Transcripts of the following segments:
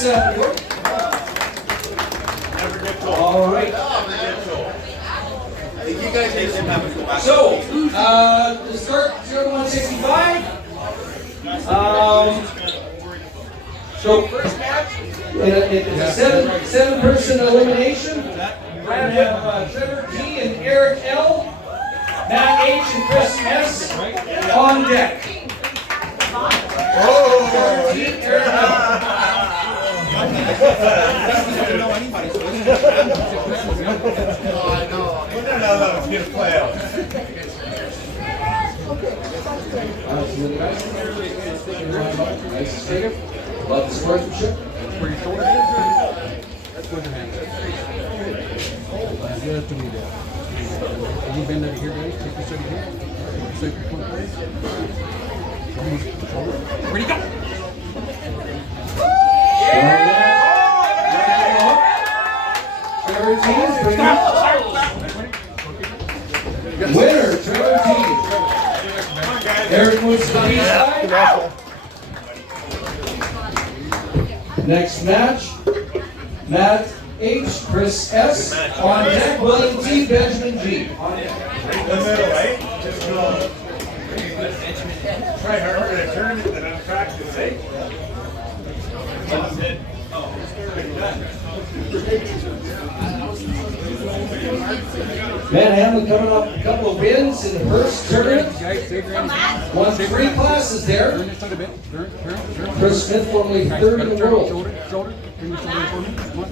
this field. All right. So, to start 0-165. So first match, it's a seven-person elimination. We're going to have Trevor T and Eric L, Matt H and Chris S on deck. Trevor T, Eric L. Let's get a play out. Love the sportsmanship. Where your shoulder is? That's where your hand is. You have to move that. Can you bend over here, guys? Take this over here. Take this over here. Where'd he go? Trevor T. Winner, Trevor T. Eric moves to the B side. Next match, Matt H, Chris S, on deck, William T, Benjamin G. On deck. In the middle, right? Just go. Try harder to turn it than I'm practicing. Van Hamlin coming off a couple of wins in the first tournament. Won 3 classes there. Chris Smith, formerly third in the world. Shoulder. Bring your shoulder for me. Come on.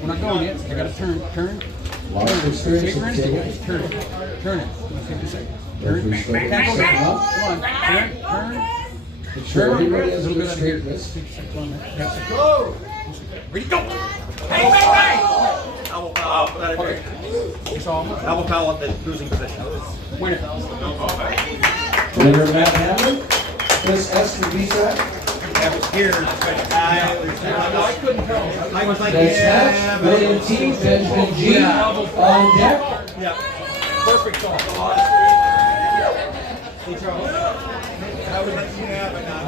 We're not going yet. I got to turn. Lots of experience with the table. Turn it. Take a second. Turn. Come on. Turn. Sure, everybody has a little good bit out here. straight wrist. Go. Ready, go. Elbow foul. Elbow foul at the losing position. Winner. Winner Matt Hamlin. Chris S from B-side. I was here. I couldn't tell. I was like, Next match, William T, Benjamin G on deck. Yeah. Perfect call. I was like, yeah, but not.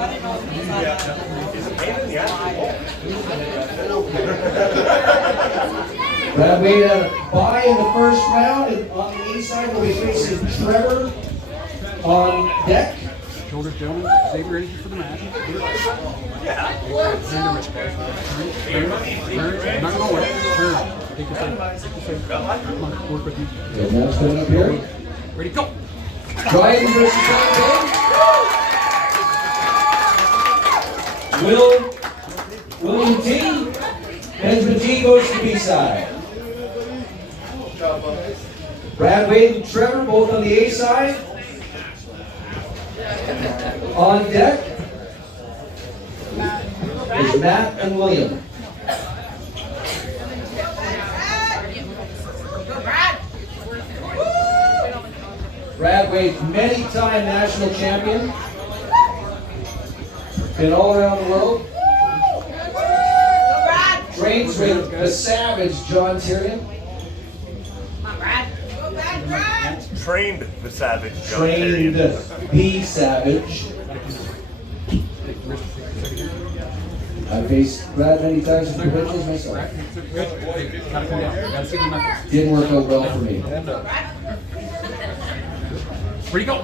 Brad Wade had a bye in the first round, and on the A side we'll be facing Trevor on deck. Shoulders down. Save your energy for the match. Yeah. Turn. Not going. Turn. Take your save. Come on. Work with you. Good match coming up here. Ready, go. Dryden versus William T. Benjamin T goes to B side. Brad Wade and Trevor both on the A side. On deck is Matt and William. Brad Wade, many-time national champion. Been all around the world. Trains with the Savage, John Tyrion. Trained the Savage. Trained the Savage. I faced Brad many times in provincials myself. Didn't work out well for me. Where'd he go?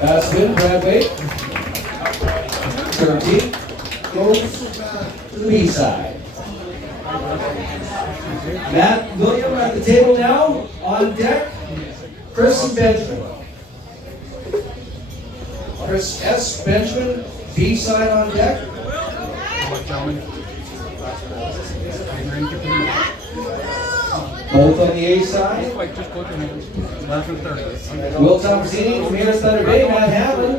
That's good, Brad Wade. 13 goes to the B side. Matt William at the table now. On deck, Chris and Benjamin. Chris S. Benjamin, B side on deck. Both on the A side. Just put your hands. Last and third. Will Thomasini from here at Thunder Bay. Matt Hamlin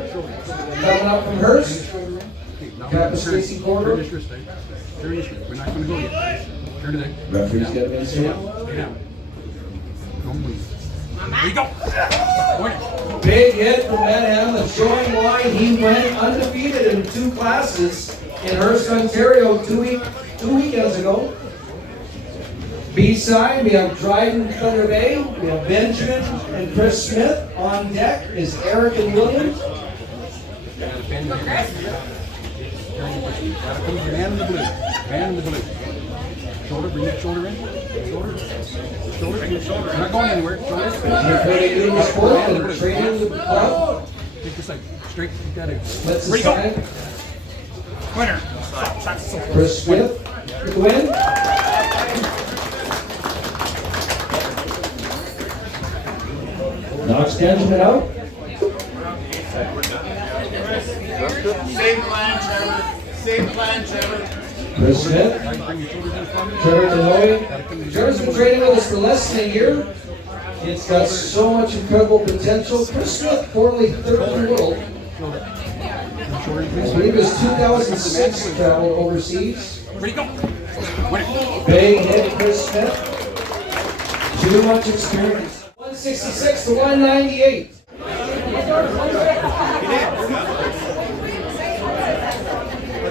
coming up from Hearst. Campus Racing Corridor. Turn your straight. We're not going to go yet. Turn to that. Referee's got to be in Stay down. Don't move. Here you go. Winner. Big hit from Matt Hamlin, showing why he went undefeated in 2 classes in Hearst, Ontario 2 weekends ago. B-side, we have Dryden, Thunder Bay. We have Benjamin and Chris Smith. On deck is Eric and William. Gotta come to the man in the blue. Man in the blue. Shoulder, bring that shoulder in. Shoulder. Shoulder. Bring the shoulder. You're not going anywhere. Shoulder. Take this side. Straight. You got it. Ready, go. Winner. Chris Smith with the win. Knox Benjamin out. Same plan, Trevor. Same plan, Trevor. Chris Smith. Trevor Denoy. Trevor's been training with us for less than a year. It's got so much incredible potential. Chris Smith, formerly third in the world. I believe it was 2006 traveled overseas. Ready, go. Big hit, Chris Smith. Too much experience. 166 to 198.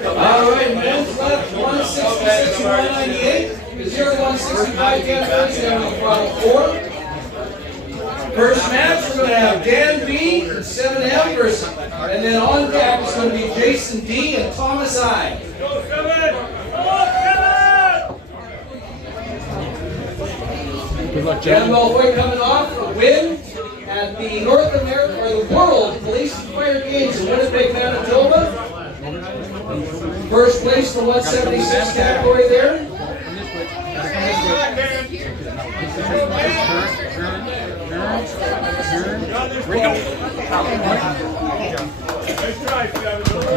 All right, men's left 166 to 198. The 165 against down to final 4. First match, we're going to have Dan B and 7M versus, and then on deck is going to be Jason D and Thomas I. Good luck, Dan Jen. Malfoy coming off a win at the North America or the World Police and Fire Games in Winnipeg, Manitoba. First place in the 176 category there.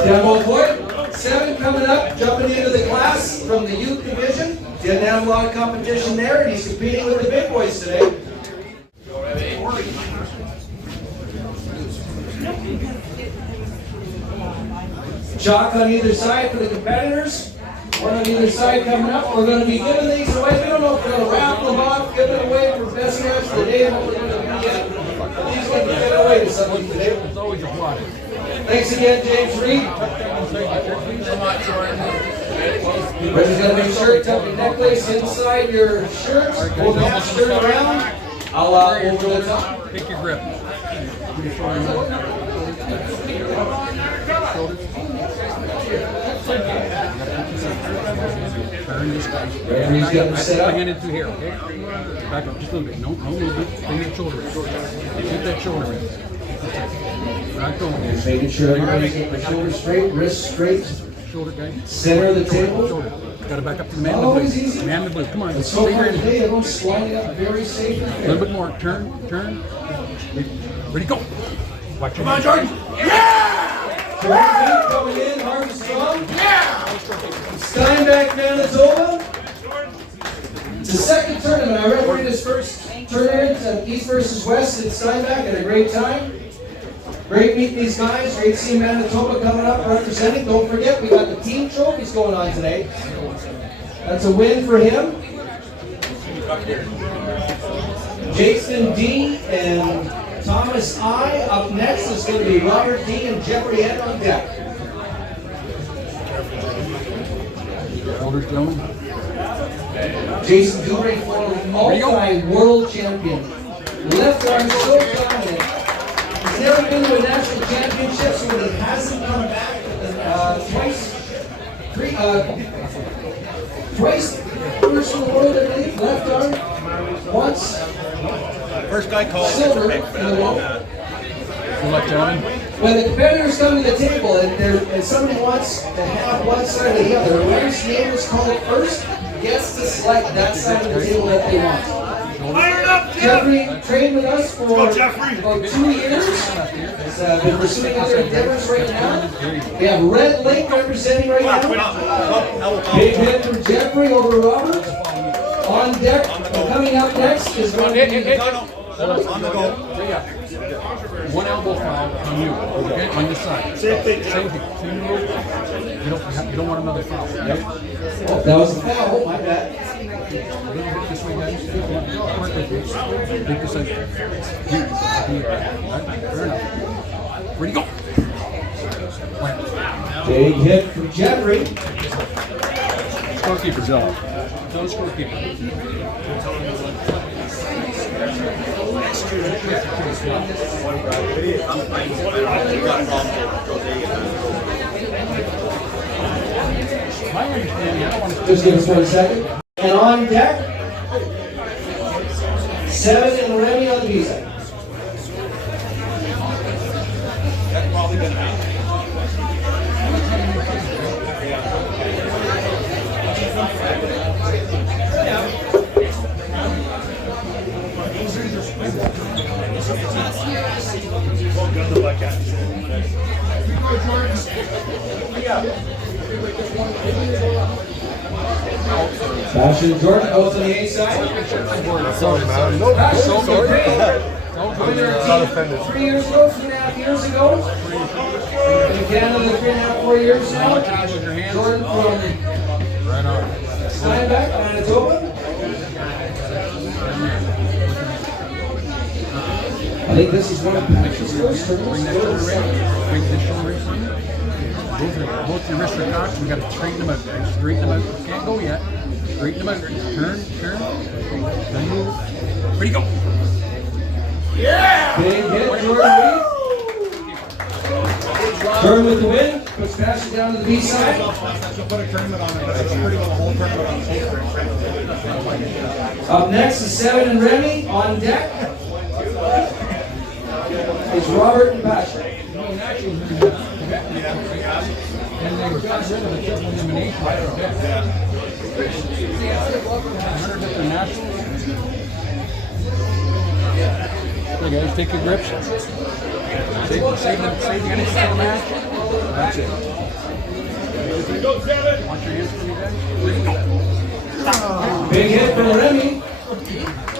Dan Malfoy, 7 coming up, jumping into the class from the youth division. Didn't have a lot of competition there, and he's competing with the big boys today. Chalk on either side for the competitors. One on either side coming up. We're going to be giving these away. We don't know if we're going to wrap them up, give it away for best match of the day, and what we're going to do yet. But these are going to be given away to someone today. It's always a plot. Thanks again, James Reed. Everybody's got to make sure you tuck your necklace inside your shirt. Hold that shirt around. I'll over the top. Pick your grip. Turn this guy. Referee's got him set up. Hand it through here, okay? Back up just a little bit. No movement. Bring that shoulder in. Keep that shoulder in. Not going. Just making sure everybody's got the shoulders straight, wrists straight. Shoulder, guy. Center of the table. Shoulder. Got to back up to the man in the Always blue. easy. Man in the blue. Come on. And so Stay far ready. today, everyone's sliding up very safe. A little bit more. Turn. Ready, go. Watch your Come on, Jordan. Jordan coming in, hard and strong. Steinbach, Manitoba. It's the second tournament. I refereed his first tournament at East versus West in Steinbach. Had a great time. Great meeting these guys. Great seeing Manitoba coming up representing. Don't forget, we got the team trophies going on today. That's a win for him. Jason D and Thomas I. Up next is going to be Robert D and Jeffrey N on deck. shoulders, gentlemen. Jason Dubray, former multi-world champion. Left arm so dominant. He's never been to a national championship, so when he hasn't come back twice first in the world, I believe. Left arm, once. First guy called Silver in the world. Good luck, gentlemen. When the competitors come to the table and somebody wants to have one side or the other, whoever's name is called first gets to select that side of the table that they want. Fire it up, Jeffrey trained with us for go, Jeffrey. about 2 years. He's been pursuing other endeavors right now. We have Red Lake representing right now. Big hit from Jeffrey over Robert. On deck, coming up next is going to be... On the go. One elbow foul on you, okay? On your side. Same thing. Same thing. Same rule. You don't want another foul, okay? Oh, that was a foul. My bad. This way, guys. Work with me. Take this out. Fair enough. Ready, go. Plant. Big hit from Jeffrey. Scorekeeper's off. Tell the scorekeeper. My understanding, I don't want to. Just give us 1 second. And on deck, 7 and Remy on the B side. That's probably gonna happen. Passion Jordan both on the A side. Passion joined our team 3 years ago, 2.5 years ago. In Canada, 3.5, 4 years now. Jordan from Steinbach, Manitoba. I think this is one of Passion's first Bring that shoulder in. Bring the shoulder in. Both your wrists are cocked. We got to straighten them out, guys. Straighten them out. Can't go yet. Straighten them out. Turn. Then move. Ready, go. Big hit, Jordan Reed. Turn with the win. Puts Passion down to the B side. Put a tournament on it, but it's pretty well a whole tournament on the Up next is 7 and Remy on deck. Is Robert and Passion. And they got rid of the triple elimination. Hey guys, take your grips. Save the energy for the match. That's it. Watch your hands for me, guys. Big hit from Remy.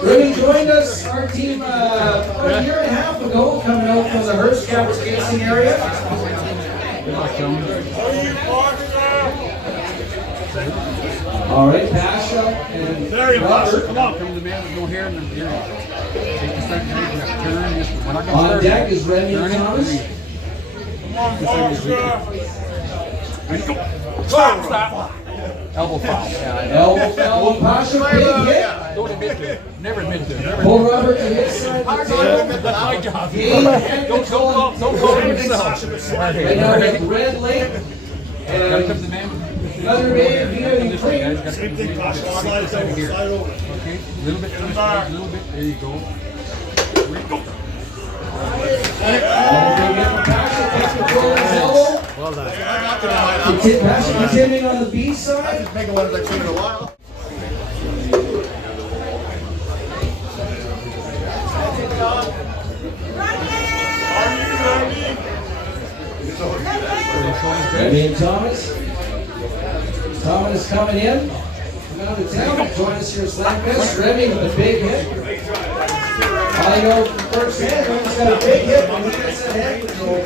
Remy joined us, our team, about a year and a half ago, coming out from the Hearst Capital Casing area. Good luck, gentlemen. All right, Pasha and Robert. Come on. Come to the man with no hair and the ear. Take the second turn. Just, we're not going to On start deck yet. is Remy and Turn it. Thomas. Ready, go. Stop. Elbow foul. Elbow foul, Pasha, big hit. Don't admit to it. Never admit to it. Pull Robert to his side of the table. That's my job. Game and control. Don't call yourself. Right now we have Red Lake Gotta come to the and man. Feather Bay via Ukraine. Same thing, Passion. Slide it over. Here. Slide over. Okay, a little bit to the side, a little bit. There you go. There you go. Big hit from Pasha, takes control of his elbow. Well done. Pasha continuing on the B side. Making one of that in a while. Remy and Thomas. Thomas is coming in. Come out of town. Join us here at Slamfest. Remy with a big hit. I know from first hand, Remy's got a big hit when he gets that hand control.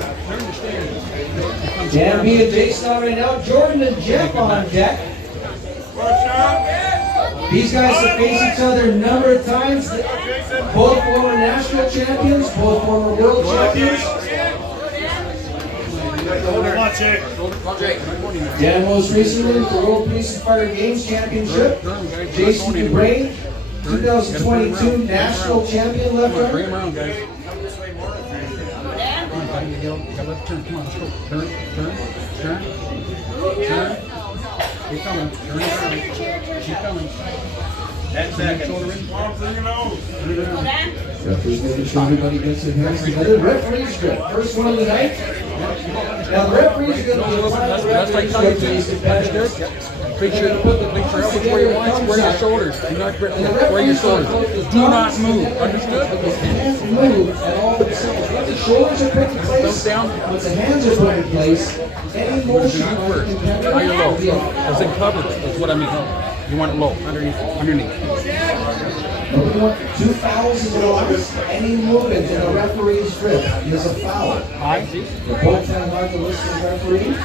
Dan B and Jason on right now. Jordan and Jeff on deck. These guys have faced each other a number of times. Both former national champions, both former world champions. Dan most recently with the World Police and Fire Games Championship. Jason Dubrain, 2022 national champion left Bring arm. him around, guys. Come on, buddy. You gotta let it turn. Come on, let's go. Turn. Keep coming. Turn it around. Keep coming. 10 seconds. Shoulder in. Turn it around. Referee's making sure everybody gets their hands together. Referee's good. First one of the night. Now the referee's going to be applying the That's like referee's how you good do to it. Understood? Make sure elbows where you want. Square your shoulders. Do not grip. Square your shoulders. Do not move. Understood? But the hands move at all themselves. When the shoulders are put in place, Thumbs down. when the hands are put in place, any Do motion not on the first. competitor Now you're low. will be off. As in covered. That's what I mean. You want it low. Underneath. We want 2 fouls in the office. Any movement in a referee's grip is a foul. High. The both have hard to listen to the referee.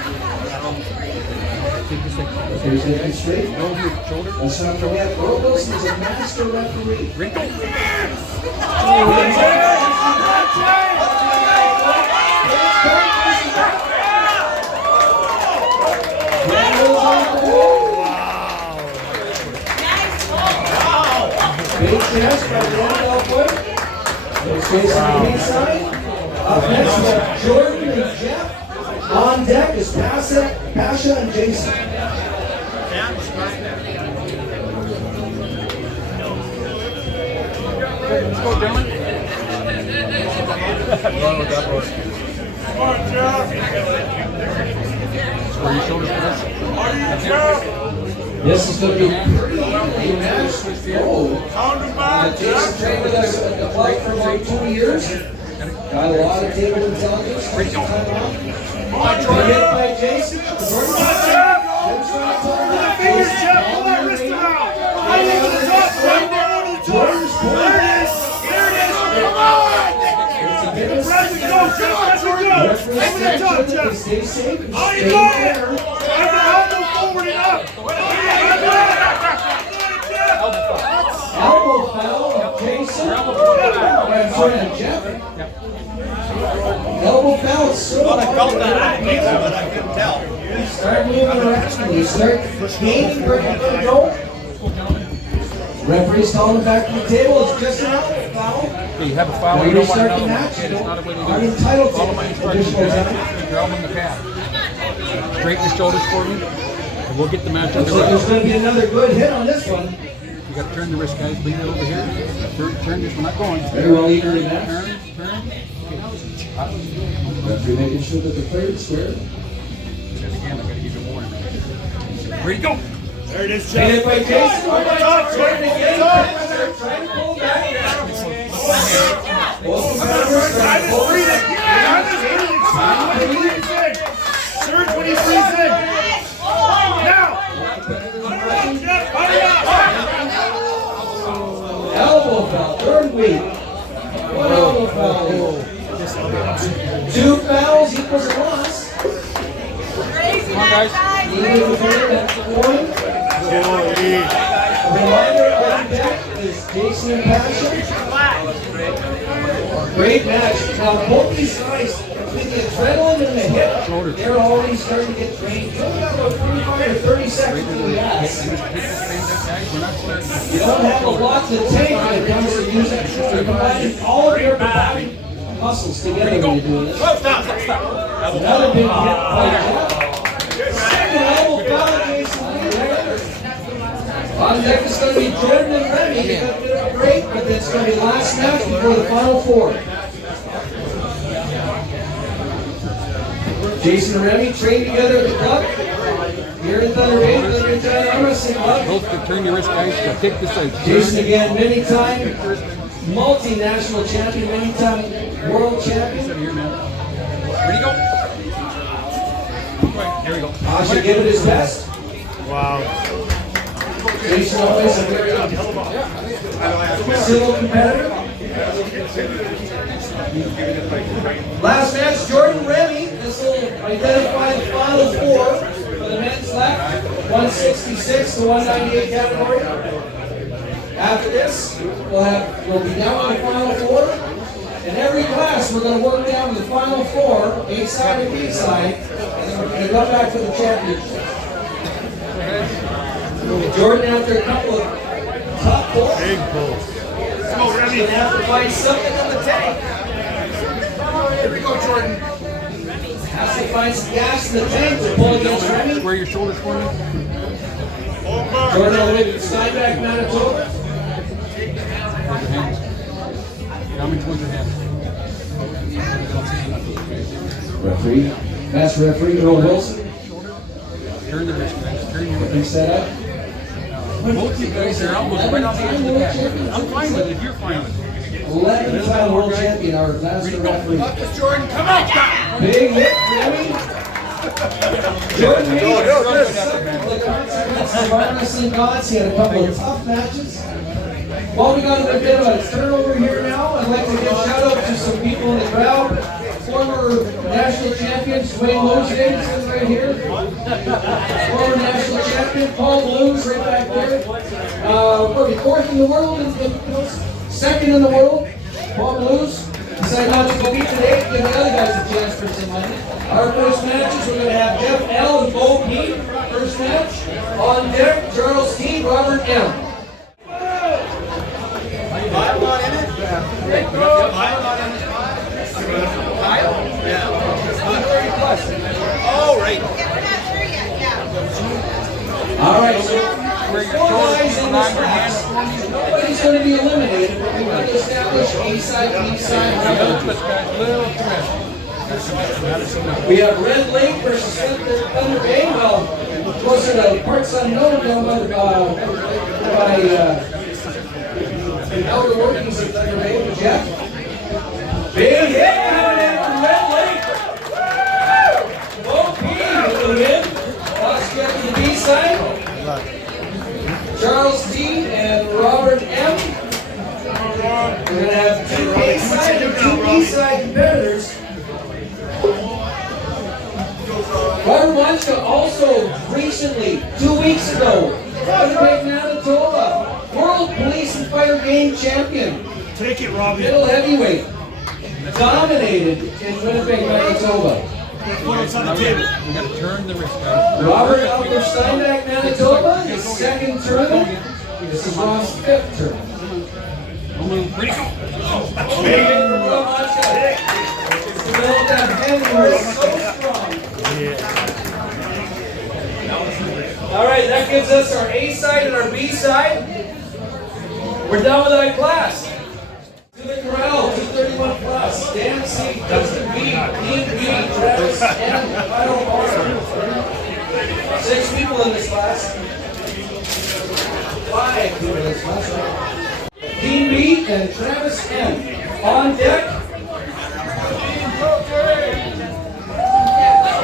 Take the stick. Here's it straight. Don't move. Shoulder. Let's not forget, Earl Wilson is a master referee. Wrinkle. Big chance by Ron Elwood. There's Jason on the inside. Up next, we have Jordan and Jeff. On deck is Pasha and Jason. Let's go, gentlemen. Square your shoulders for this. This is going to be pretty evenly matched. Jason trained with us at the club for about 2 years. Got a lot of table intelligence. Hit by Jason. Stay safe. Stay there. Elbow foul of Jason. I'm sorry, Jeff. Elbow foul. So I felt that, but I couldn't tell. start moving around. You start gaining where you're going to go. Referee's calling back to the table. It's just an elbow foul. Okay, you have a foul. Now You you don't want start another the one. match. Okay, You it's not a way to aren't do it. entitled Follow my to instructions. additional time. You're elbowing the pad. Straighten the shoulders for me, and we'll get the match Looks like underway. there's going to be another good hit on this one. You got to turn the wrist, guys. Bring it over here. Turn this. We're not going. Very well evenly matched. Turn. Referee making sure that the third is square. And again, I got to give you more. Where you go? There it is, Hit Jeff. by Jason. Turn again. Trying to pull back. Surge when he frees in. Now. Hurry up. Elbow foul. Third week. One elbow foul. 2 fouls equals a loss. Come on, guys. Even with her, that's the point. A reminder of that is Jason and Passion. Great match. Now both these guys, with the adrenaline and the hit, they're already starting to get trained. You only got about 25 or 30 seconds to the gas. We're not starting. You don't have a lot to take when it comes to using combining all of your body muscles together when you're doing this. Another big hit by Jeff. Second elbow foul, Jason Lee. On deck is going to be Jordan and Remy. They got a bit of a break, but it's going to be last match before the final 4. Jason and Remy trained together at the club. Here in Thunder Bay, Thunder Bay Giant Arm Wrestling Club. Both can turn your wrist, guys. So take this out. Jason again, many-time multinational champion, many-time world champion. Here, man. Where do you go? There we go. Asha gave it his best. Wow. Jason always a very civil competitor. Last match, Jordan Remy. This will identify the final 4 for the men's left, 166 to 198 category. After this, we'll be down to the final 4. In every class, we're going to work down to the final 4, A side and B side, and then we're going to go back to the championship. Jordan, after a couple of top pulls, Big pulls. he's going to have to find something in the tank. Here we go, Jordan. Has to find some gas in the tank to pull against Remy. Square your shoulders for me. Jordan all the way to Steinbach, Manitoba. Towards your hands. Coming towards your hands. Referee, master referee, Earl Wilson. Turn the wrist, guys. Turn your wrist. He's set up. Both you guys are almost right on the edge of the pad. I'm fine with it. You're fine with it. 11-time world champion, our master referee. Jordan, come on. Big hit, Remy. Jordan Remy. Wrestling gods. He had a couple of tough matches. Well, we got a bit of a turnover here now. I'd like to give a shout out to some people in the crowd. Former national champion, Dwayne Mosey, right here. Former national champion, Paul Blues, right back there. What, 4th in the world? Second in the world, Paul Blues. Decided not to compete today, give the other guys a chance for some money. Our first matches, we're going to have Jeff L. and Bo P. First match. On deck, Charles T. Robert M. Violon in it? Violon in it? Oh, right. All right, so 4 guys in this class. Nobody's one's going to be eliminated, but we want to establish A side, B side, and we have Red Lake versus Thunder Bay. Well, closer to parts unknown down by the outer workings of Thunder Bay. But Jeff, big hit coming in from Red Lake. OP with the win. Let's get to the B side. Charles D. and Robert M. We're going to have two A side and two B side competitors. Robert Wanchka also recently, 2 weeks ago, Winnipeg, Manitoba, World Police and Fire Game Champion. Take it, Robbie. Middle heavyweight. Dominated in Winnipeg, Manitoba. What's on the table? We got to turn the wrist, guys. Robert out of Steinbach, Manitoba, his second tournament. This is Ron's fifth tournament. Ready, go. Big hit from Rob Wanchka. That hand was so strong. All right, that gives us our A side and our B side. We're done with that class. To the corral, 231 plus. Dan C, Dustin B, Dean B, Travis M, Final R. 6 people in this class. 5 people in this class. Dean B and Travis M. On deck.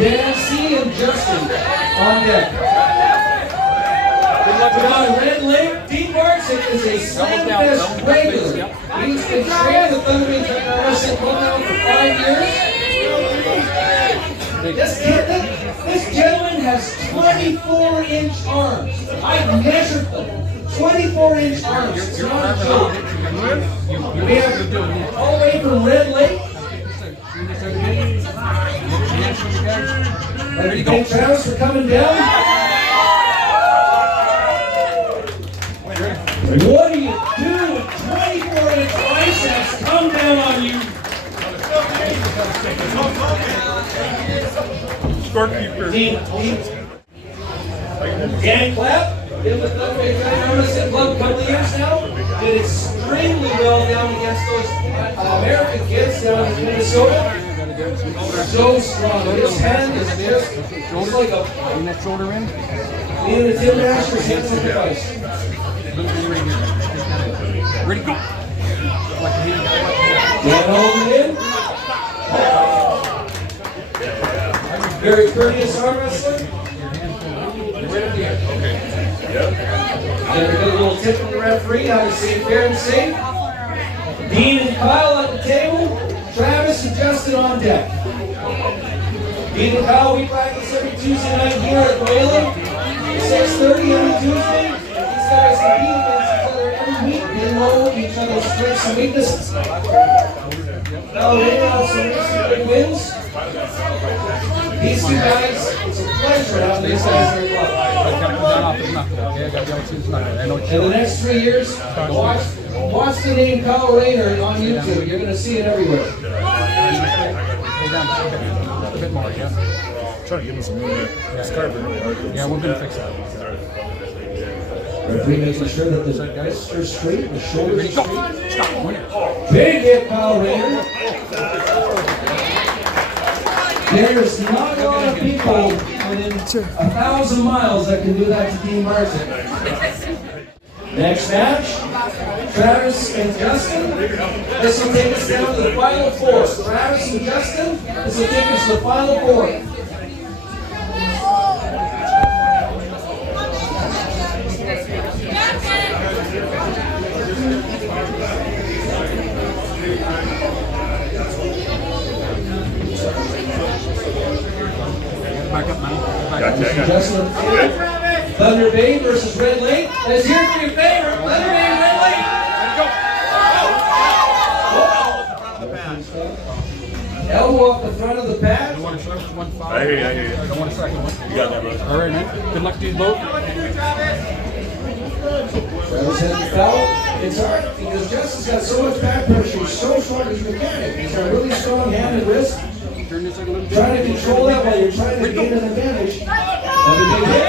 Dan C and Justin on deck. We're on Red Lake. Dean Barton is a Slamfest regular. He's been training the Thunder Bay Wrestling Club now for 5 years. This gentleman has 24-inch arms. I've measured them. 24-inch arms. It's not a joke. We have all the way from Red Lake. Ready to go, Travis, for coming down? What do you do with 24-inch biceps come down on you? Scorekeeper. Dan Clapp, been with the Wrestling Club a couple of years now. Did extremely well down against those American kids down in Minnesota. So strong. His hand is just, it's like a, Bring that shoulder in. being a Tim Asher's hand sacrifice. Ready, go. Dan holding in. Very courteous arm wrestler. Right at the end. Okay. Yep. And we got a little tip from the referee how to say fair and safe. Dean and Kyle at the table. Travis and Justin on deck. Dean and Kyle, we practice every Tuesday night here at Wayland. 6:30 every Tuesday. These guys compete against each other every week. They know each other's strengths and weaknesses. Now they have some recent big wins. These two guys, it's a pleasure having these guys in our club. In the next 3 years, watch the name Kyle Rayner on YouTube. You're going to see it everywhere. A bit more, yeah. Trying to give him some room there. It's carving really hard. Yeah, we're going to fix that. Referee making sure that the guys are straight, the shoulders are straight. Stop. Big hit, Kyle Rayner. There's not a lot of people within 1,000 miles that can do that to Dean Martin. Next match, Travis and Justin. This will take us down to the final 4. Travis and Justin, this will take us to the final 4. Back up, man. Justin, Thunder Bay versus Red Lake. Let's hear from your favorite, Thunder Bay and Red Lake. Elbow off the front of the pad. You want to start with 1-5? I hear you. I don't want a second one. You got that, bro. All right, man. Good luck to you both. Travis had the foul. It's hard because Justin's got so much back pressure. He's so short, he's mechanic. He's got a really strong hand and wrist. Turn this like a little bit. Trying to control that while you're trying to gain an advantage. Another big hit.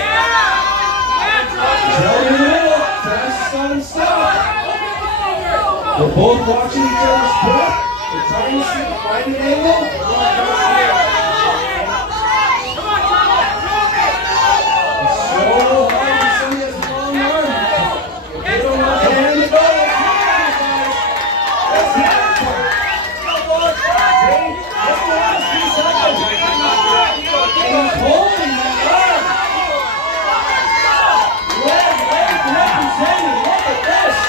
Held in the middle. Travis got him stopped. We're both watching each other's breath. We're trying to see, find an angle. It's so hard to see his long arm. They don't want to hand it go. That's the hard part. See? Just the last few seconds. He's holding that arm. Leg representing. Look at this.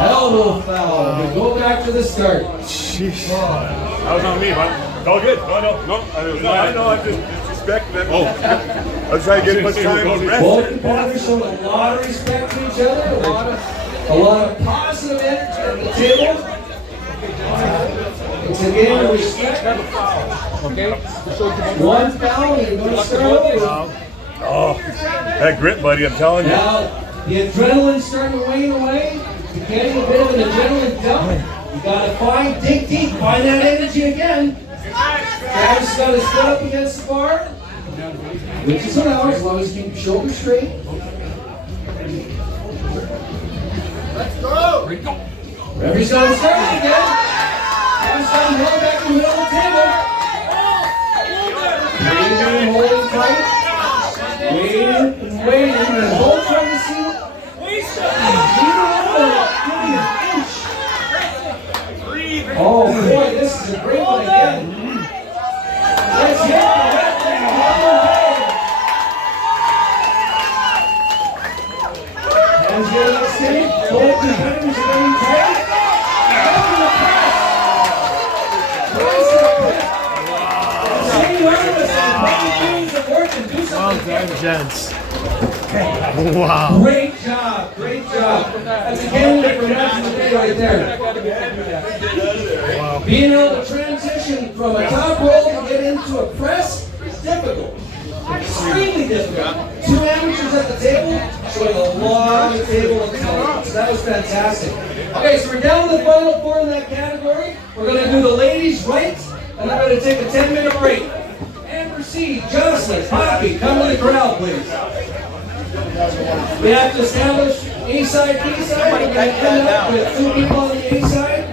Elbow foul. We go back to the start. Jeez. That was on me, bud. It's all good. I know. I'm just disrespecting them. I'm trying to get as much time to rest. Both competitors showed a lot of respect to each other, a lot of positive energy at the table. It's a game of respect. Okay? One foul and you're going to start over. Oh, that grip, buddy, I'm telling you. Now, the adrenaline's starting to wane away. You're getting a bit of an adrenaline dump. You got to dig deep, find that energy again. Travis got his foot up against the bar, which is allowed as long as you keep your shoulders straight. Let's go! Ready, go! Referee's going to start it again. Travis got him held back in the middle of the table. Waiting, holding tight. Waiting, and both trying to see. Oh boy, this is a great one again. Let's hit the left and hands getting up steady. Both competitors are getting tight. Over the press. Tricep press. Stay nervous and probably do the work and do something. Well done, gents. Wow. Great job, great job. That's a candidate for match of the day right there. Wow. Being able to transition from a top roll to get into a press is difficult. Extremely difficult. Two amateurs at the table showing a long table of talent. So that was fantastic. Okay, so we're down to the final four in that category. We're going to do the ladies right, and I'm going to take a 10-minute break. And proceed. Jocelyn, Poppy, come to the crowd, please. We have to establish A side, B side. We're going to end up with two people on the A side.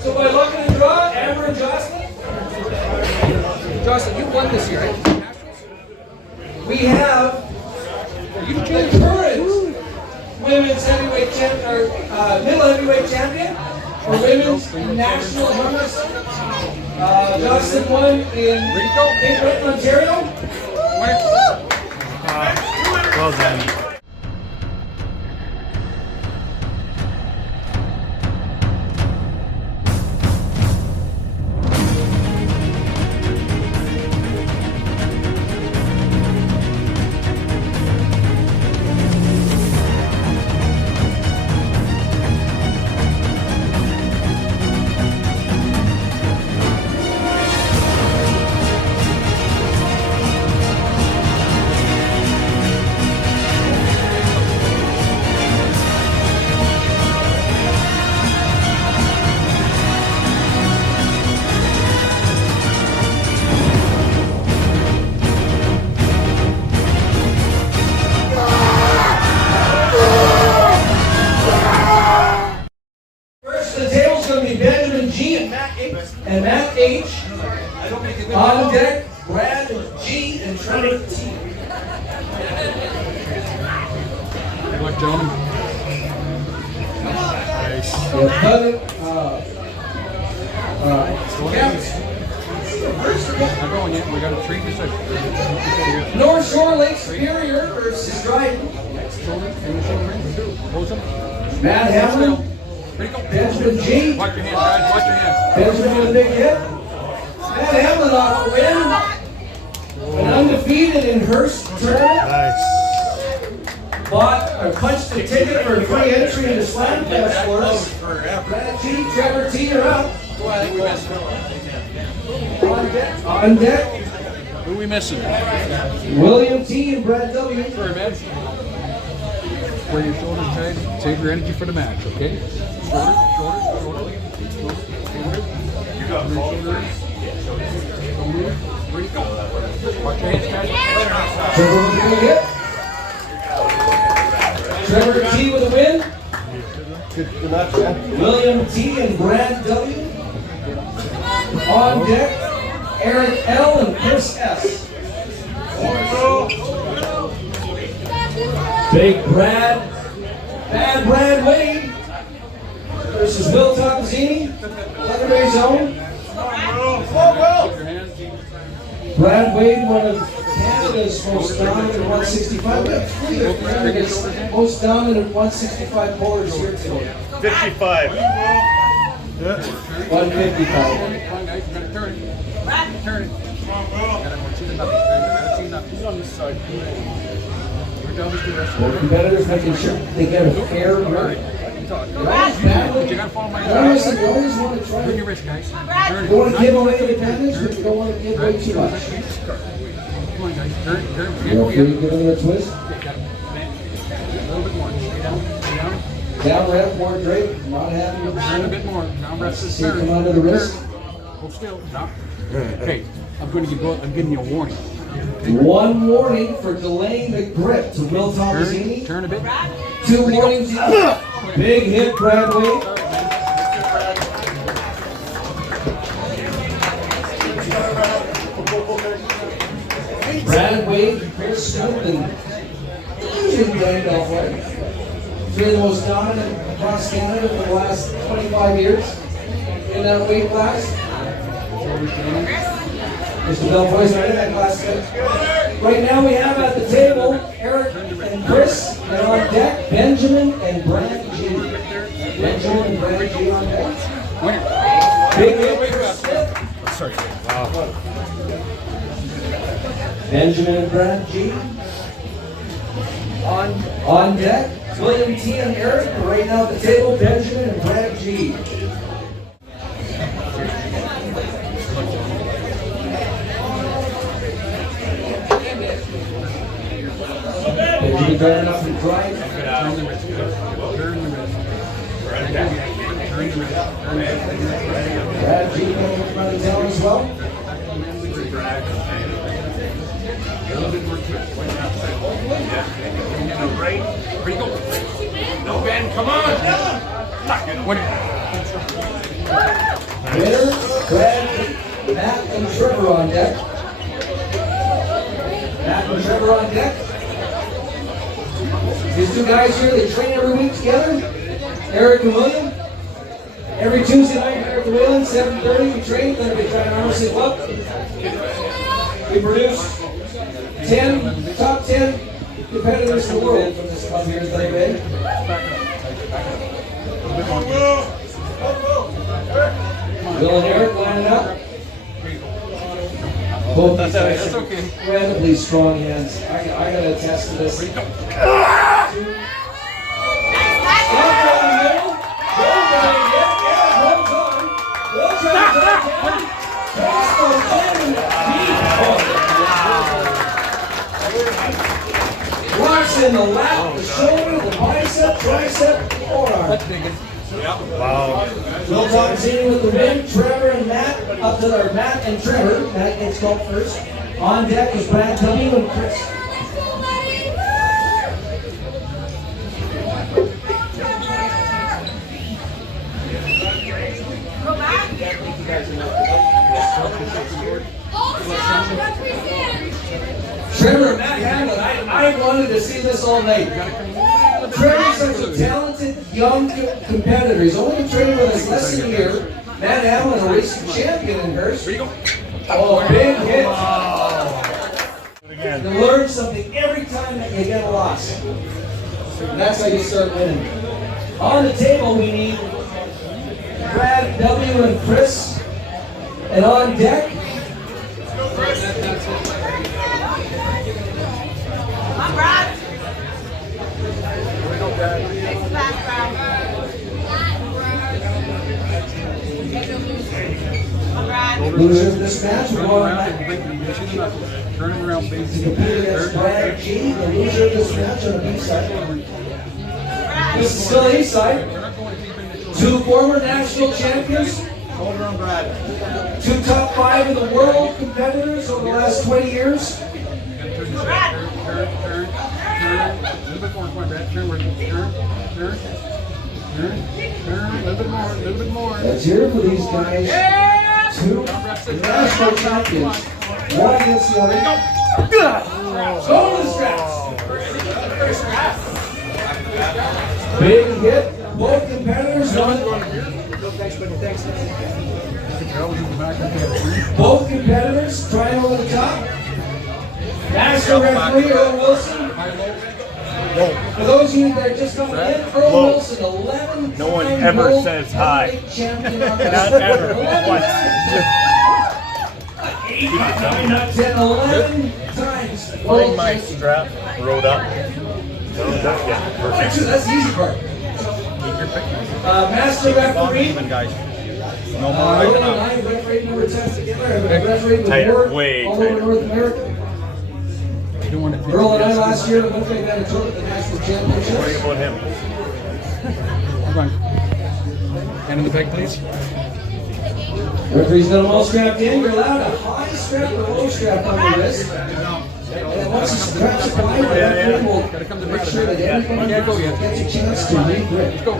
So by luck of the draw, Amber and Jocelyn. Jocelyn, you won this year, right? We have the current women's heavyweight champion, or middle heavyweight champion, or women's national runners. Jocelyn won in Cape Breton, Ontario. Well done. And Matt H. On deck, Brad G. and Trevor T. Good luck, gentlemen. Nice. Not going yet. We got a treat this. North Shore Lake Superior versus Dryden. Shoulder, and the shoulder. Close them. Matt Hamlin. Benjamin G. Watch your hands, guys. Watch your hands. Benjamin with a big hit. Matt Hamlin off the win. An undefeated in Hearst tournament. Nice. Punched a ticket for free entry into Slamfest for us. Brad G, Trevor T, you're up. On deck. Who are we missing? William T and Brad W. Sorry, man. Square your shoulders tight. Save your energy for the match, okay? Shoulder. You got shoulders. Where do you go? Watch your hands, guys. Trevor with a good hit. Trevor T with a win. William T and Brad W. On deck, Eric L and Chris S. Big Bad Brad Wade versus Will Tomazzini, Thunder Bay Zone. Brad Wade, one of Canada's most dominant 165. We have three of Canada's most dominant 165 bowlers here today. 55. 155. More competitors making sure they get a fair rate. You always want to try. You don't want to give away the advantage, but you don't want to give away too much. Come on, guys. Turn. You're giving it a twist. A little bit more. Stay down. Down rep, more Drake. Not happy with the Turn a bit more. Now rest this See it turn. come under the wrist. Hold still. Stop. Okay. I'm giving you a warning. One warning for delaying the grip to Will Tomazzini. Turn a bit. 2 warnings. Big hit, Brad Wade. Brad Wade, Chris Smith, and usually playing off right. Three of the most dominant across Canada for the last 25 years in that weight class. Mr. Belfoy's right in that class. Right now we have at the table Eric and Chris, and on deck Benjamin and Brad G. Benjamin and Brad G on deck. Big hit, Chris Smith. Sorry. Benjamin and Brad G. On deck, William T and Eric. And right now at the table, Benjamin and Brad G. Benjamin driving up and drive. Turn the wrist. Brad G coming from the tail as well. A little bit more twist. Right. Where you go? No, Ben, come on. Winner, Brad, Matt and Trevor on deck. Matt and Trevor on deck. These two guys here, they train every week together. Eric and William. Every Tuesday night here at the Wayland, 7:30, we train. Then we try an arm wrestling club. We produce top 10 competitors in the world from this club here in Thunder Bay. Will and Eric lining up. Both these guys have incredibly strong hands. I gotta attest to this. Stop in the middle. Will down, yeah, holds on. Will trying to take down. Cross the line. Rocks in the lap, the shoulder, the bicep, tricep, forearm. Wow. Will Tomazzini with the win. Trevor and Matt up to their Matt and Trevor. Matt gets called first. On deck is Brad W and Chris. Trevor and Matt Hamlin, I wanted to see this all night. Trevor's such a talented young competitor. He's only been training with us less than a year. Matt Hamlin, a racing champion in Hearst. Oh, big hit. You learn something every time that you get a loss. And that's how you start winning. On the table, we need Brad W and Chris. And on deck, I'm Brad. loser of this match, we're going back Turn him around, to basic. compete against Brad G, the loser of this match on the B side. This is still A side. 2 former national champions. Hold on, Brad. 2 top 5 of the world competitors over the last 20 years. Brad. little bit more. Let's hear it for these guys. Two national champions. One against the other. Go to the straps. Big hit. Both competitors won. Both competitors trying over the top. Master referee Earl Wilson. For those of you that are just coming in, Earl Wilson, 11 No one ever says hi. champion on Not ever. 8, 9, 10, 11 times. Bring my strap, rode up. No, Actually, that's the easy part. Master referee. guys. No Earl and I referee number 10 together. Referee Tighter, before way all over tighter. North America. Earl and I last year, Winnipeg had a tournament, the national Worry championships. about him. Hold on. Hand in the bag, please. Referee's got them all strapped in. You're allowed a high strap or a low strap on your wrist. And then once the straps are fine, the referee will make sure that everybody gets a chance to re-grip. Let's go.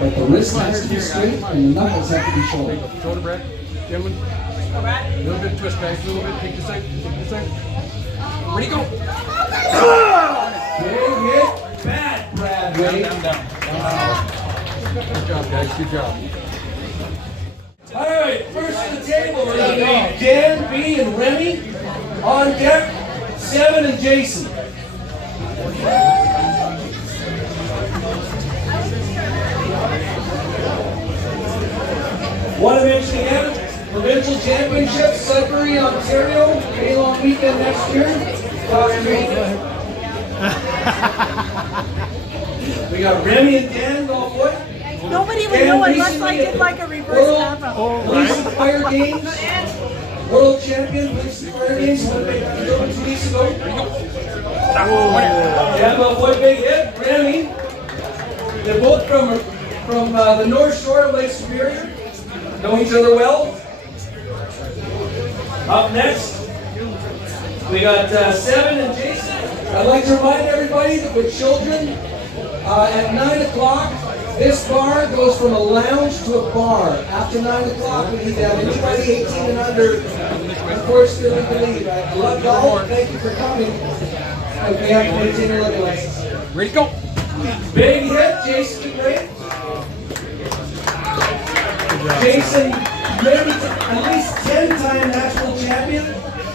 But the wrist has to be straight and the knuckles have to be shouldered. Shoulder, Brad. Gentlemen. A little bit of twist, guys. A little bit. Take this side. Take this side. Ready, go. Big hit. Bad, Bradway. Good job, guys. Good job. All right, first to the table, we're going to go Dan, B, and Remy. On deck, Seven and Jason. Want to mention again, provincial championships, Sudbury, Ontario, May long weekend next year. We got Remy and Dan golf foot. Nobody would know unless I did like a reverse Napa. Police and Fire Games. World champion, Police and Fire Games. Winnipeg, Manitoba, 2 weeks ago. Yeah, but what big hit, Remy. They're both from the North Shore of Lake Superior. Know each other well. Up next, we got Seven and Jason. I'd like to remind everybody that with children, at 9 o'clock, this bar goes from a lounge to a bar. After 9 o'clock, we need to have anybody 18 and under, unfortunately, believe. I love y'all. Thank you for coming. But we have to maintain a liquor license. Ready, go. Big hit, Jason Gray. Jason, maybe at least 10-time national champion,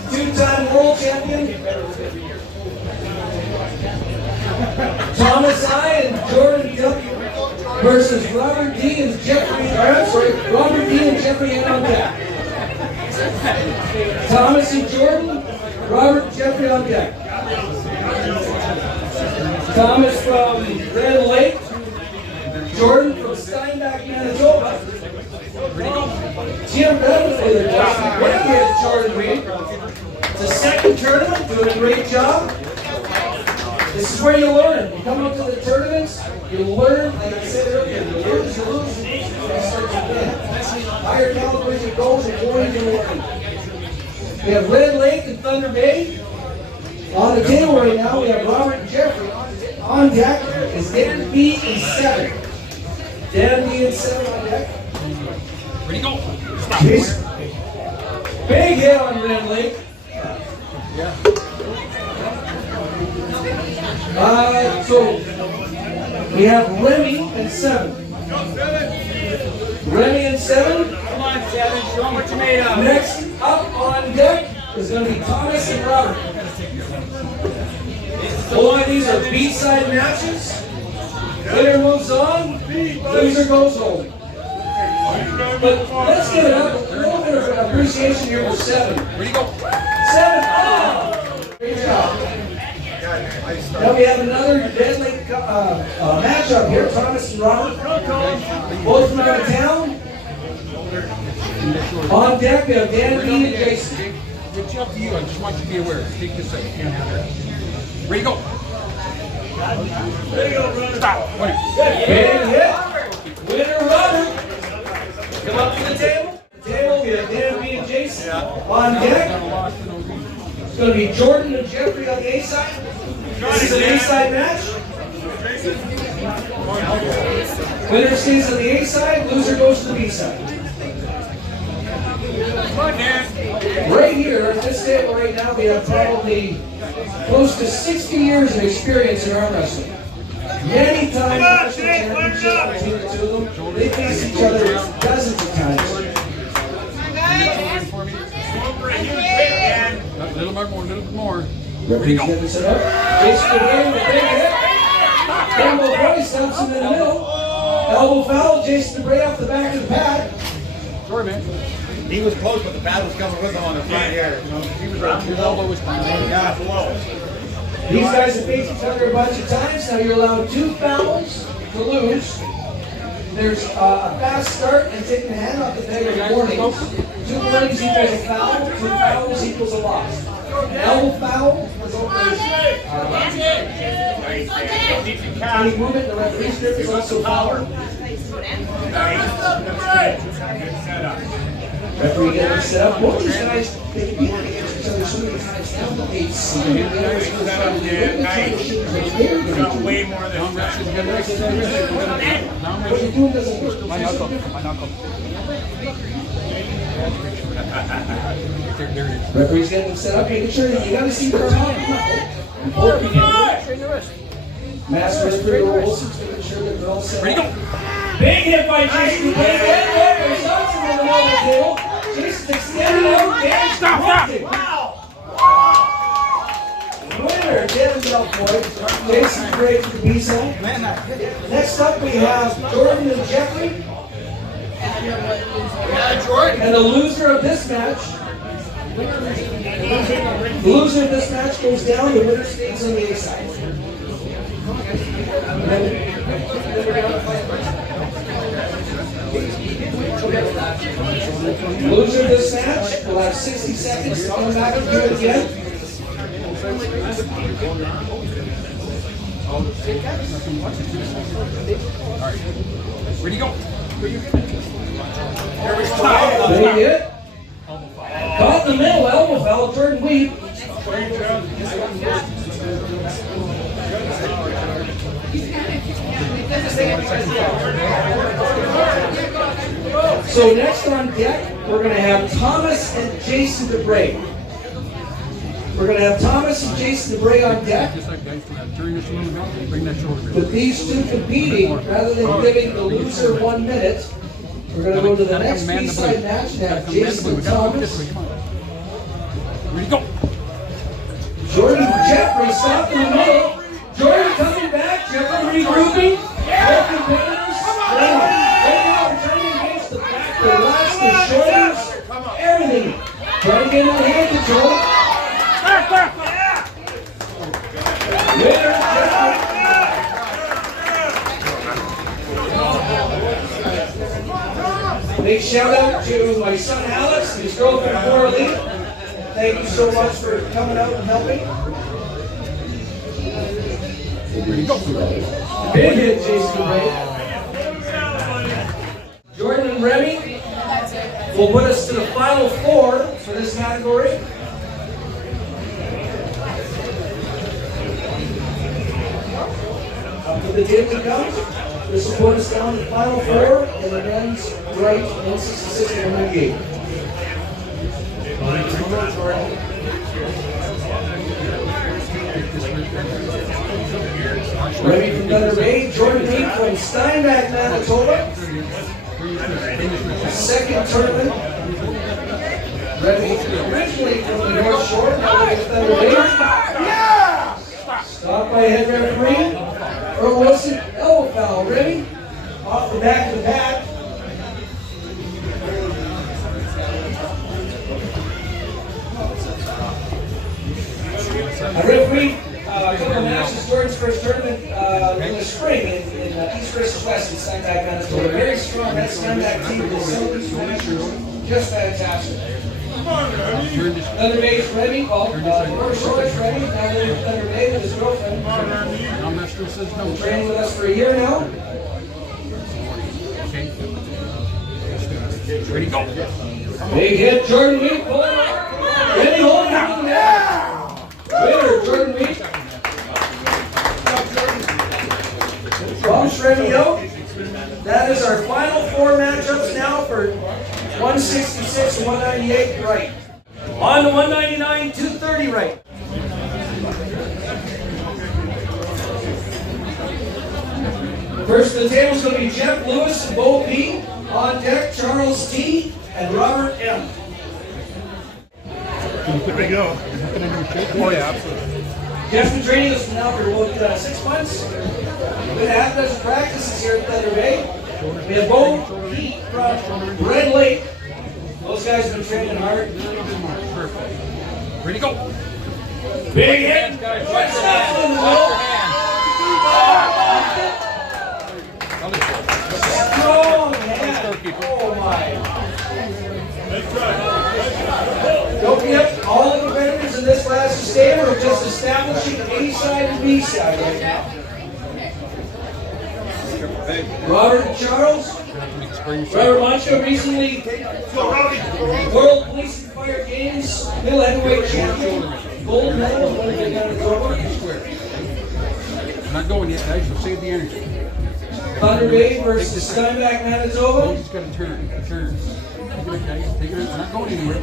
2-time world champion. Thomas I and Jordan W. versus Robert D. and Jeffrey. Robert D. and Jeffrey N. on deck. Thomas and Jordan, Robert and Jeffrey on deck. Thomas from Red Lake, Jordan from Steinbach, Manitoba. Jim Beverly, Jordan Reed. It's the second tournament, doing a great job. This is where you learn. You come up to the tournaments, you learn, like I said earlier, you lose, you start to win. Higher calibers of goals are going to learn. We have Red Lake and Thunder Bay. On the table right now, we have Robert and Jeffrey. On deck is Dan B and Seven. Dan B and Seven on deck. Ready, go. Stop. Jason. Big hit on Red Lake. Yeah. So we have Remy and Seven. Remy and Seven. Come on, Seven. Show them what you made of. Next up on deck is going to be Thomas and Robert. Both of these are beachside matches. Winner moves on, loser goes home. But let's give it up. A little bit of appreciation here for Seven. Ready, go. Seven. Oh! Great job. Now we have another deadly matchup here. Thomas and Robert, both from out of town. On deck, we have Dan B and Jason. It's up to you. I just want you to be aware. Take this out. Ready, go. Stop. Ready. Big hit. Winner Robert. Come up to the table. We have Dan B and Jason. On deck, it's going to be Jordan and Jeffrey on the A side. This is an A side match. Winner stays on the A side, loser goes to the B side. Right here, at this table right now, we have probably close to 60 years of experience in arm wrestling. Many times national championship between the two of them. They face each other dozens of times. A little more, a little bit more. Referee's getting set up. Jason DeBray with a big hit. Campbell Boy stumps him in the middle. Elbow foul, Jason DeBray off the back of the pad. Sorry, man. He was close, but the pad was coming with him on the front here. He was right. His elbow was fine. Yeah, below. These guys have faced each other a bunch of times. Now you're allowed 2 fouls to lose. There's a fast start and taking a hand off the peg of warnings. 2 warnings equals a foul. 2 fouls equals a loss. An elbow foul is always any movement in the referee's grip is also a foul. Referee getting set up. Both these guys, they can be against each other so many times now, but they see the guys Got way more than what you're doing doesn't work. My knuckle. There it is. Referee's getting set up, making sure that you gotta see where I'm before we get master referee rules, making sure that they're all set. Ready, go! Big hit by Jason. He plays that way, but he's on the middle table. Jason's extended out, Dan. Stop! Winner, Dan Belfoy. Jason Gray to the B side. Next up, we have Jordan and Jeffrey. And the loser of this match. The loser of this match goes down. The winner stays on the A side. Loser of this match will have 60 seconds to come back and do it again. Alright. Ready, go! Very good. Caught in the middle, elbow foul, Jordan Weed. So next on deck, we're going to have Thomas and Jason DeBray. We're going to have Thomas and Jason DeBray on deck. Just like guys, turn this a little bit, bring that shoulder. With these two competing, rather than giving the loser 1 minute, we're going to go to the next B-side match and have Jason and Thomas. Ready, go! Jordan and Jeffrey stop in the middle. Jordan coming back, Jeffrey regrouping. Broken banners. Right now, returning against the back, the last, the shoulders, everything. Trying to get in the hand control. Winner, Jeffrey. Big shout out to my son Alex and his girlfriend Coralie. Thank you so much for coming out and helping. Big hit, Jason Ray. Jordan and Remy will put us to the final 4 for this category. Up to the table comes. This will put us down to the final 4 in the men's right 166 and 198. Remy from Thunder Bay, Jordan Reed from Steinbach, Manitoba. Second tournament. Remy originally from the North Shore, now with Thunder Bay. Stopped by head referee. Earl Wilson, elbow foul. Remy off the back of the pad. I refereed a couple of matches, Jordan's first tournament in the spring in East versus West in Steinbach, Manitoba. Very strong, that Steinbach team with Southeast Managers, just fantastic. Thunder Bay's Remy, North Shore is Remy, now they're in Thunder Bay with his girlfriend. Training with us for a year now. Ready, go! Big hit, Jordan Reed, pulling up. Remy holding him to the net. Winner, Jordan Reed. Bum Remy out. That is our final 4 matchups now for 166 and 198 right. On to 199, 230 right. First to the table is going to be Jeff Lewis and Bo P. On deck, Charles T. and Robert M. There we go. Oh, yeah, absolutely. Jeff's been training us now for about 6 months. We've been half a dozen practices here at Thunder Bay. We have Bo P. from Red Lake. Those guys have been training hard. Perfect. Ready to go. Big hit. What's that in the middle? Strong hand. Oh my. Don't forget, all the competitors in this class are staying. We're just establishing A side and B side right now. Robert and Charles. Robert Mancho recently World Police and Fire Games middle heavyweight champion. Gold medal. What did they got it over? Not going yet, guys. You'll save the energy. Thunder Bay versus Steinbach, Manitoba. He's got to turn. Turn. Take it out, guys. Take it out. Not going anywhere.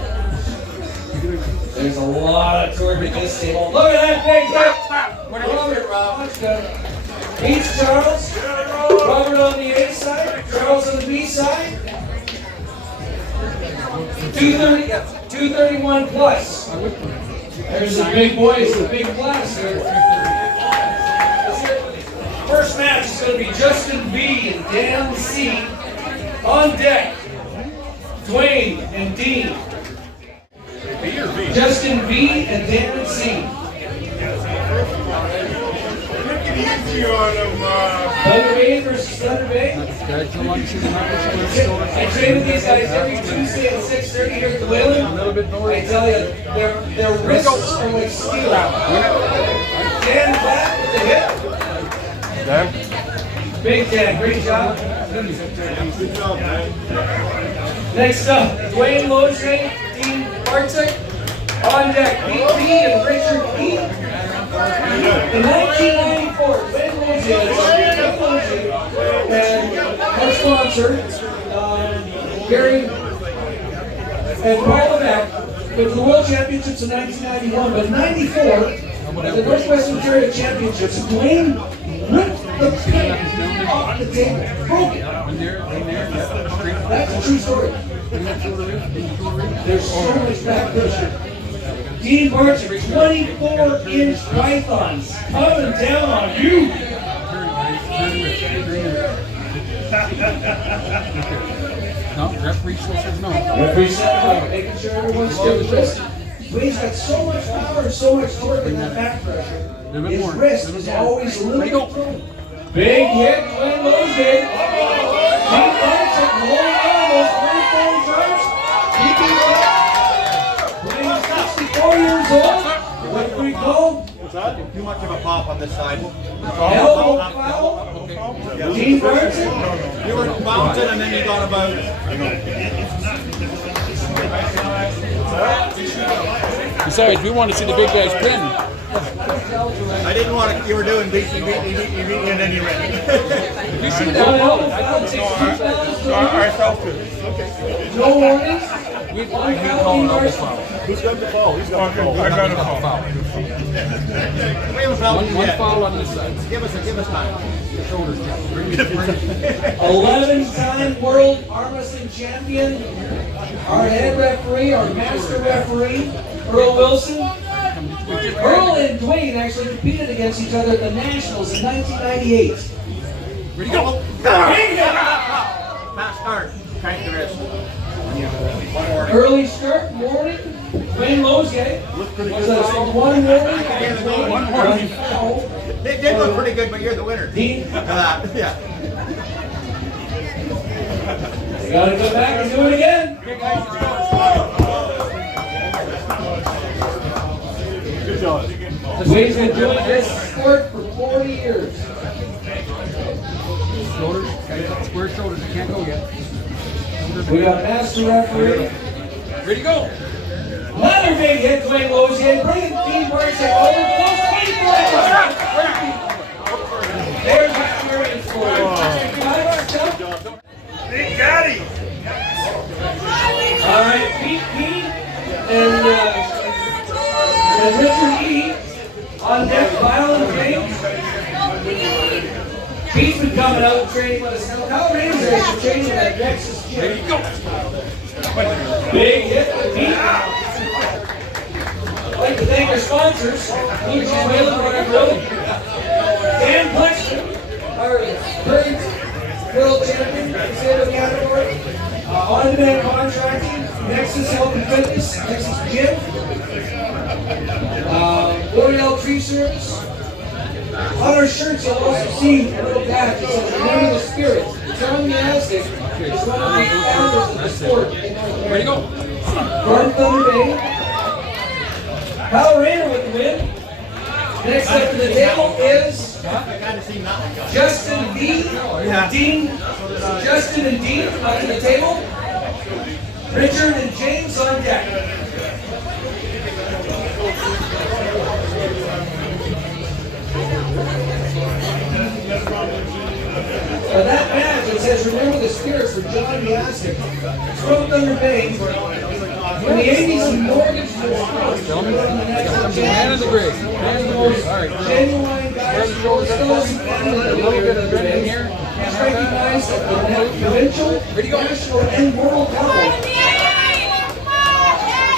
Take it out. There's a lot of torque at this table. Look at that big hit! Robert Mancho beats Charles. Robert on the A side, Charles on the B side. 231 plus. There's the big boys, the big class here. First match is going to be Justin B and Dan C. On deck, Dwayne and Dean. Justin B and Dan C. Thunder Bay versus Thunder Bay. I train with these guys every Tuesday at 6:30 here at the Wayland. I tell you, their wrists are like steel. Dan back with the hip. Big Dan, great job. Good job, man. Next up, Dwayne Loge, Dean Bartek. On deck, Pete B and Richard P. In 1994, Wayland and our sponsor, Gary and Paul Beck, with the World Championships in 1991, but in 94, at the Northwest Ontario Championships, Dwayne ripped the pin off the table, broke it. That's a true story. There's so much back pressure. Dean Barton, 24-inch pythons coming down on you. No, referee still says no. Referee said no, making sure everyone's still wrist. He's got so much power and so much torque in that back pressure. His wrist is always a little bit. Big hit, Glenn Loge. Dean Barton rolling on those 24 yards. Keeping it. 64 years old. What we call? What's that? Too much of a pop on this side. Elbow foul. Dean Barton. You were bouncing and then you got about. Besides, we want to see the big guys pin. I didn't want to. You were doing beat, and then you ran. You see One that? elbow foul takes 2 fouls. I felt it. No warnings. We call an elbow foul. Who's got the ball? He's got the ball. I got a ball. We haven't fouled you One yet. foul on this side. Give us time. Shoulders, Jeff. Bring it. 11-time world arm wrestling champion. Our head referee, our master referee, Earl Wilson. Earl and Dwayne actually competed against each other at the Nationals in 1998. Ready to go. Fast start. Crank the wrist. One more. Early start, morning. Dwayne Loge was a 1 warning. One warning. They did look pretty good, but you're the winner. Dean, Yeah. they gotta go back and do it again. Good job. Dwayne's been doing this sport for 40 years. Shoulders. Guys up square shoulders. You can't go yet. We got master referee. Ready to go. Another big hit, Dwayne Loge. Bring Dean Bartek over. Close to 24. There's experience for you. On deck, Kyle and James. Pete's been coming out and training with us. Now, Kyle Rangers are training at Nexus Gym. There you go. Big hit with Pete. I'd like to thank our sponsors, Wayland, Dan Plexton, our current world champion, state of the category, on-demand contracting, Nexus Health and Fitness, Nexus Gym, L'Oreal Tree Service. On our shirts, you'll also see a little badge that says "Remember the Spirit." John Yazdick is one of the founders of the sport. Ready to go. Garden Thunder Bay. Kyle Rayner with the win. Next up to the table is Justin V. Dean. Justin and Dean up to the table. Richard and James on deck. That badge, it says "Remember the Spirit" for John Yazdick. From Thunder Bay. In the 80s, he mortgaged his house. Man of the brig. Man of the brig. All right. Genuine guys, still some family that love Thunder Bay. He's recognized at the provincial, national, and world level.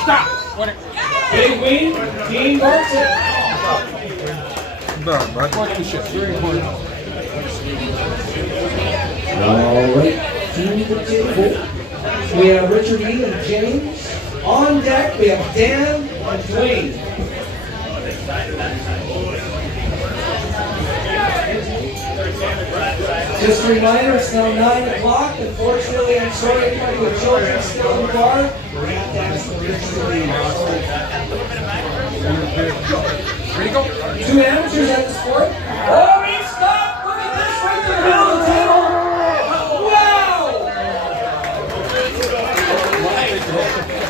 Stop. Big win, Dean Bartlett. Watch the ship. Very important. All right, to the table. We have Richard E. and James. On deck, we have Dan and Dwayne. Just a reminder, it's now 9 o'clock. Unfortunately, I'm sorry, anybody with children still in the bar. We're going to have to ask them to Ready to go. 2 amateurs at the sport. Oh, we stop! Look at this right there, middle of the table! Wow!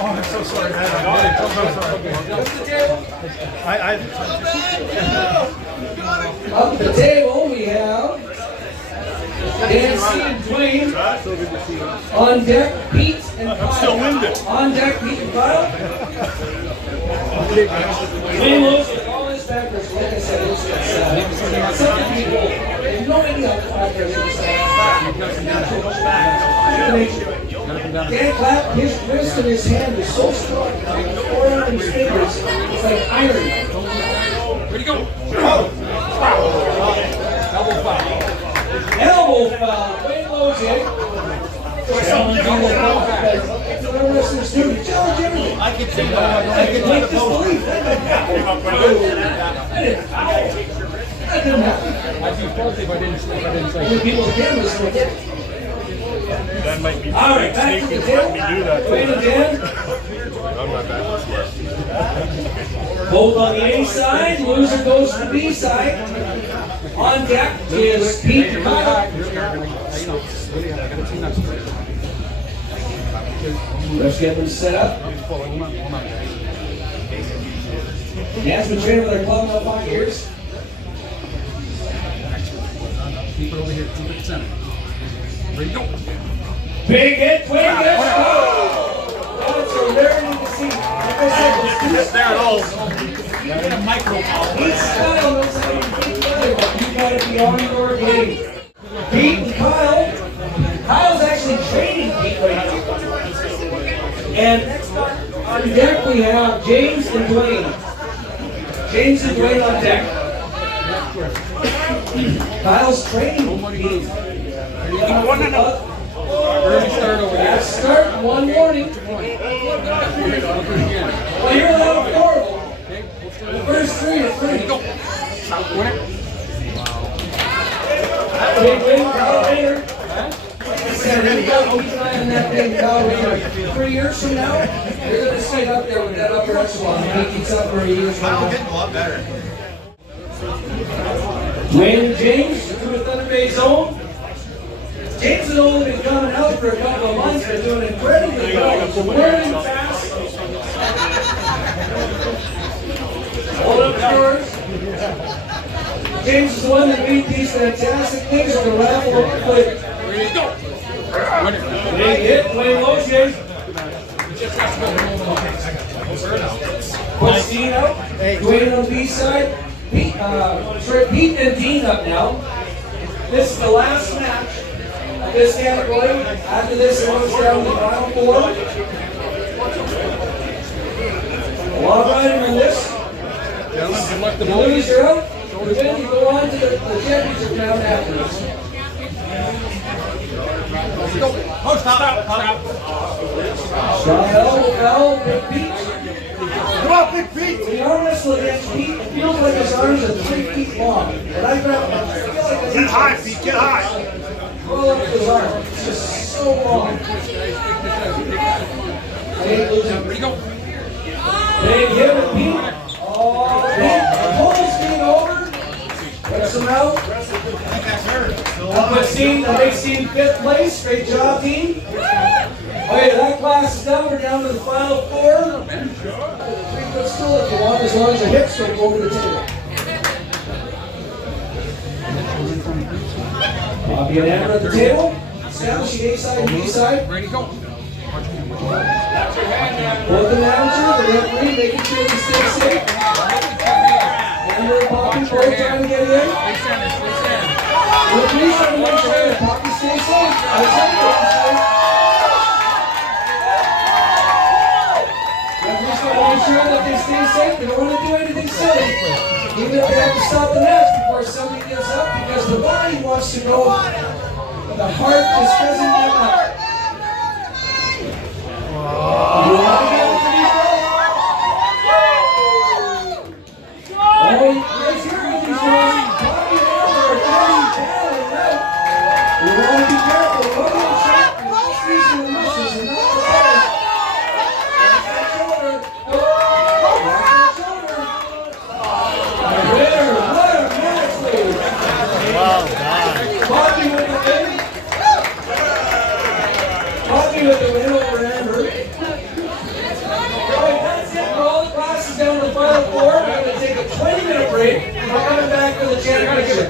Oh, I'm so sorry, man. I'm so sorry. What's the table? Up the table, we have Nancy and Dwayne. On deck, Pete and Kyle. I'm still winded. On deck, Pete and Kyle. Dwayne looks with all his backers. Like I said, it's some people have no idea how backers Dan Clapp, his wrist and his hand is so strong. His forearm and his fingers, it's like iron. Ready to go. Elbow foul. Elbow foul. Wayne Lozier. Challenge everything. I can see that. I can make this belief. That didn't happen. I'd be faulty if I didn't say When people's cameras look at it. That might be All right, back to the sneaky. Let me table. do that. Wayne and Dan. I'm not back this way. Both on the A side. Loser goes to the B side. On deck is Pete and Kyle. Let's get them set up. Dan's been training with our club for 5 years. Keep it over here. Keep it center. Ready to go. Big hit, twin hit. Oh! That's a rarity to see. Like I said, Just there at all. You get a microphone. each style knows how to beat the other, but you gotta be on your game. Pete and Kyle. Kyle's actually training Pete right now. And next on deck we have James and Dwayne. James and Dwayne on deck. Kyle's training Pete. Early start over here. Fast start, one warning. Well, you're a little horrible. The first 3 are free. Big win, Kyle Rayner. Said, you got to keep an eye on that thing, Kyle Rayner. 3 years from now, you're going to sit up there with that upper echelon. He keeps up for years from now. Getting a lot better. Wayne and James, to the Thunder Bay zone. James has only been coming out for a couple of months, but doing incredibly well. So learning fast. Hold up yours. James is the one that beat these fantastic things on the raffle over quick. Ready to go. Big hit, Wayne Lozier. Puts Dean out. Dwayne on the B side. Pete Pete and Dean up now. This is the last match of this category. After this, it goes down to the final four. A lot of riding on this. Gentlemen, good luck to The both of losers you. are out. Then you go on to the championship round afterwards. Oh, stop. Bell, Big Pete. Come on, Big Pete! When you arm wrestle against Pete, it feels like his arms are 3 feet long. And I feel like Get high, Pete, get high! roll up his arm. It's just so long. I ain't losing. Where you go? They give it Pete. Oh, Pete pulls Pete over. Puts him out. That makes team 5th place. Great job, team. Okay, that class is done. We're down to the final 4. 3-foot stool if you want, as long as your hips don't go over the table. Bobby and Amber at the table. Establishing A side and B side. Ready to go. Both announcer, the referee, making sure we stay safe. Amber and Bobby both trying to get in. Stay standing, stay standing. Referee's trying to make sure that Bobby stays safe. Referee's trying to make sure that they stay safe. They don't want to do anything silly. Even if they have to stop the match before somebody gets up, because the body wants to know the heart is present that much. You want to get it to these girls? Oh, let's hear what these girls. Bobby and Amber are going down and out. You want to be careful. One little shot and all season the misses and not the better. Watch that shoulder. Watch that shoulder. The winner, what a match, ladies. Well done. Bobby with the win. Bobby with the win over Amber. Alright, that's it for all the classes down to the final 4. We're going to take a 20-minute break. We're coming back for the championship.